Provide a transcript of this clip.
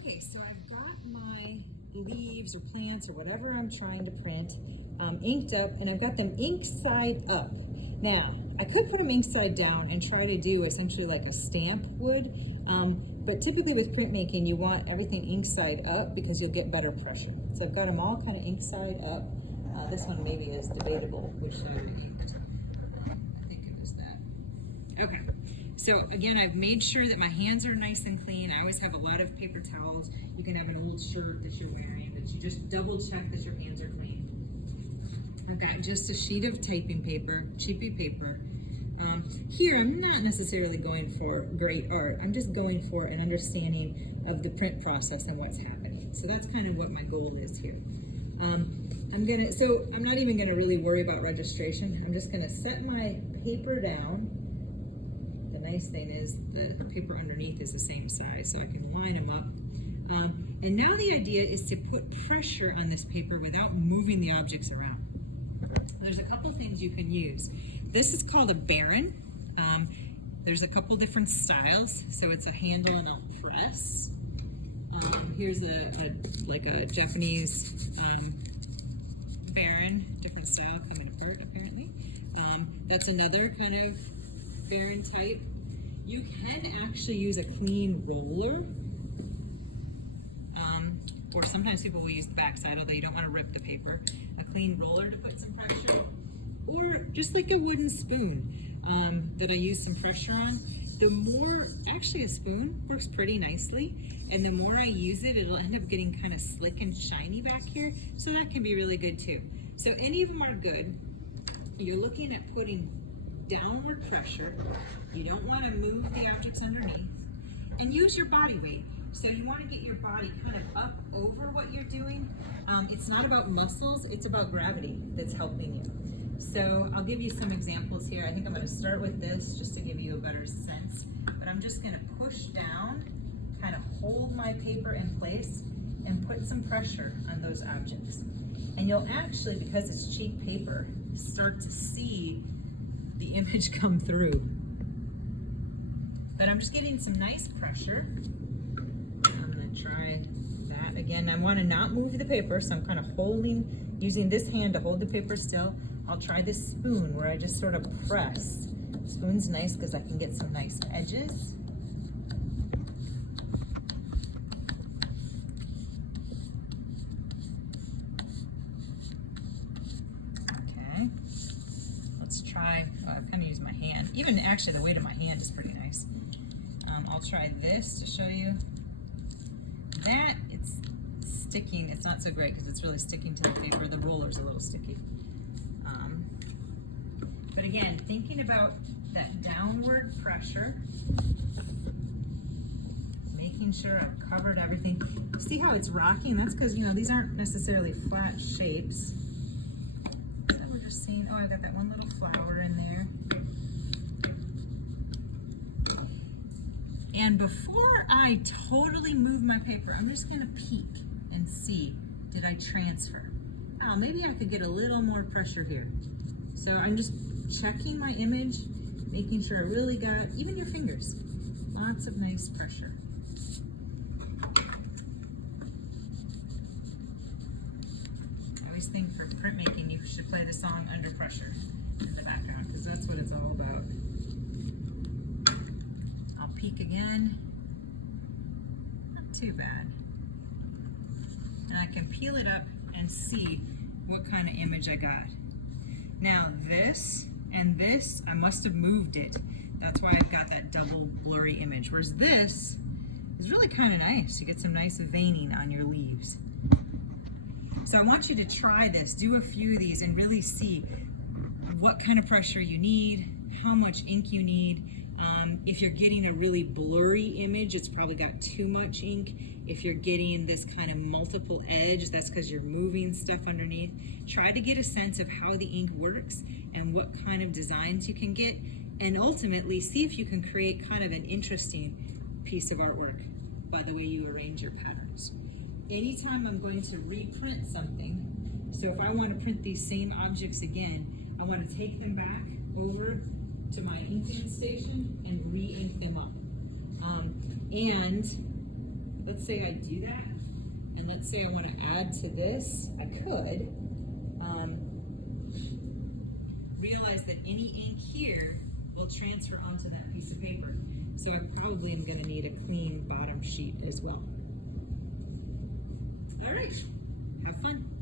Okay, so I've got my leaves or plants or whatever I'm trying to print inked up, and I've got them ink side up. Now, I could put them ink side down and try to do essentially like a stamp would, but typically with printmaking, you want everything ink side up because you'll get better pressure. So I've got them all kind of ink side up. This one maybe is debatable which side I inked. I think it was that. Okay. So again, I've made sure that my hands are nice and clean. I always have a lot of paper towels. You can have an old shirt that you're wearing, but you just double check that your hands are clean. I've got just a sheet of typing paper, cheapy paper. Here, I'm not necessarily going for great art. I'm just going for an understanding of the print process and what's happening. So that's kind of what my goal is here. So I'm not even gonna really worry about registration. I'm just gonna set my paper down. The nice thing is the paper underneath is the same size, so I can line them up. And now the idea is to put pressure on this paper without moving the objects around. There's a couple things you can use. This is called a baron. There's a couple different styles. So it's a handle and a press. Here's like a Japanese baron, different style coming apart apparently. That's another kind of baron type. You can actually use a clean roller, or sometimes people will use the back side, although you don't want to rip the paper. A clean roller to put some pressure, or just like a wooden spoon that I use some pressure on. The more, actually a spoon works pretty nicely, and the more I use it, it'll end up getting kind of slick and shiny back here, so that can be really good too. So any of them are good. You're looking at putting downward pressure. You don't want to move the objects underneath, and use your body weight. So you want to get your body kind of up over what you're doing. It's not about muscles, it's about gravity that's helping you. So I'll give you some examples here. I think I'm going to start with this just to give you a better sense, but I'm just going to push down, kind of hold my paper in place and put some pressure on those objects. And you'll actually, because it's cheap paper, start to see the image come through. But I'm just getting some nice pressure. I'm going to try that again. I want to not move the paper, so I'm kind of using this hand to hold the paper still. I'll try this spoon where I just sort of press. Spoon's nice because I can get some nice edges. Okay, let's try, I've kind of used my hand. Even actually the weight of my hand is pretty nice. I'll try this to show you. That, it's sticking, it's not so great because it's really sticking to the paper. The roller's a little sticky. But again, thinking about that downward pressure, making sure I've covered everything. See how it's rocking? That's because, you know, these aren't necessarily flat shapes. So we're just seeing, oh, I got that one little flower in there. And before I totally move my paper, I'm just gonna peek and see, did I transfer? Oh, maybe I could get a little more pressure here. So I'm just checking my image, making sure I really got, even your fingers, lots of nice pressure. I always think for printmaking, you should play the song Under Pressure in the background, because that's what it's all about. I'll peek again, not too bad. And I can peel it up and see what kind of image I got. Now this and this, I must have moved it. That's why I've got that double blurry image. Whereas this is really kind of nice. You get some nice veining on your leaves. So I want you to try this, do a few of these and really see what kind of pressure you need, how much ink you need. If you're getting a really blurry image, it's probably got too much ink. If you're getting this kind of multiple edge, that's because you're moving stuff underneath. Try to get a sense of how the ink works and what kind of designs you can get, and ultimately see if you can create kind of an interesting piece of artwork by the way you arrange your patterns. Anytime I'm going to reprint something, so if I want to print these same objects again, I want to take them back over to my inking station and re-ink them up. And let's say I do that, and let's say I want to add to this, I could. Realize that any ink here will transfer onto that piece of paper. So I probably am going to need a clean bottom sheet as well. All right, have fun.